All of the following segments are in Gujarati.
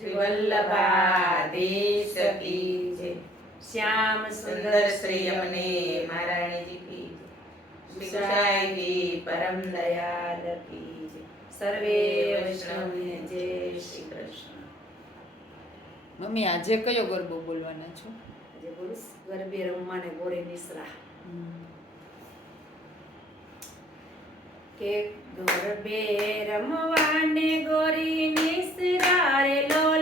શ્રી દેશ કી શ્યામ સુંદર શ્રી અમને મહારાણીજી કી ભિક્ષાઈ કી પરમ દયાલ કી જય. સર્વે વૈષ્ણવને જય શ્રી કૃષ્ણ. મમ્મી આજે કયો ગરબો બોલવાના છો? આજે બોલું ગરબે રમવાને ગોરે નિસરા. કે ગોરબે રમવાને ગોરી નિસરારે લોલ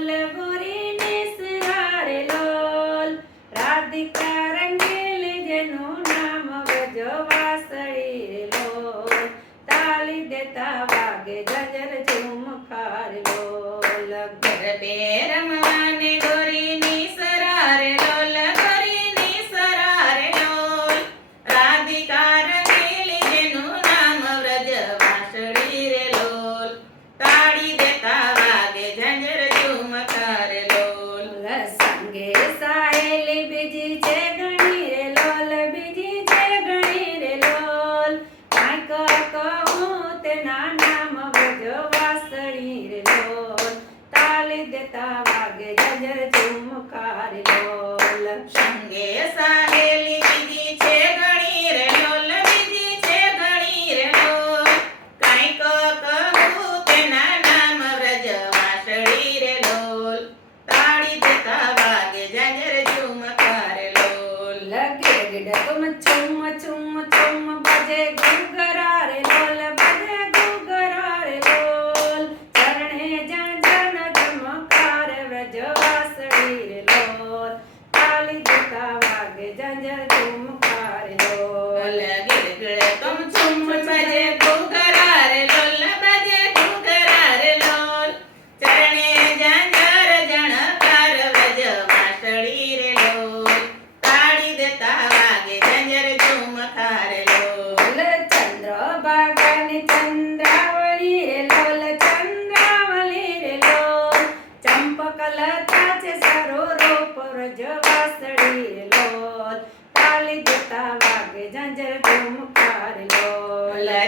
ઘણી રે ડોલ દીધી છે ઘણી રે ડોલ કાંઈક કહું તેના નામ વ્રજ વાસળી રે ડોલ તાળી દેતા વાગે જાજર ચુમ ચુમ ચુમ બજે ગુંગરા રે ડોલ બજે คื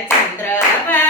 Alexandra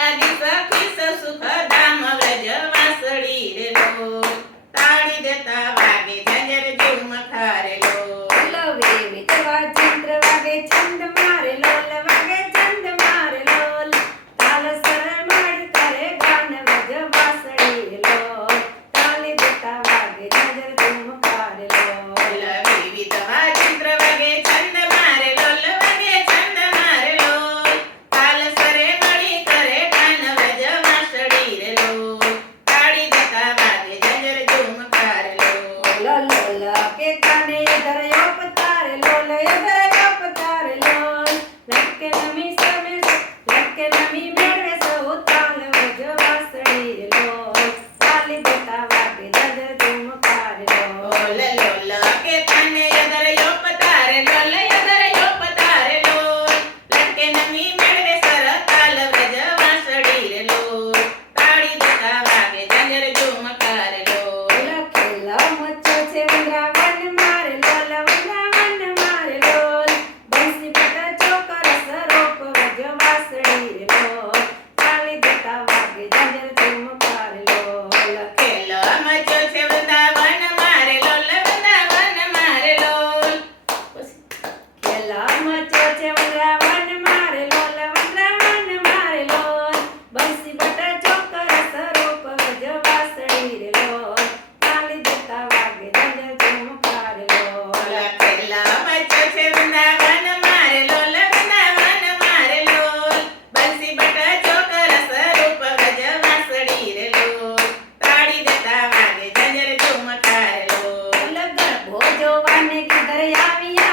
Anissa. અને કે દરિયા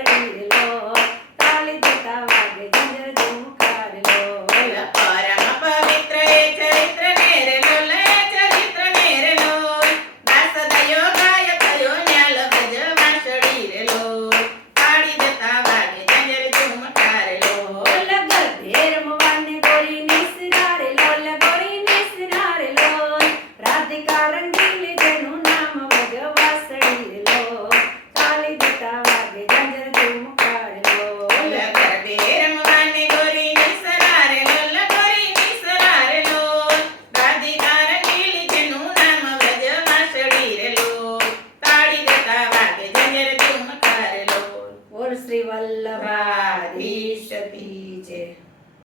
ಸರಿ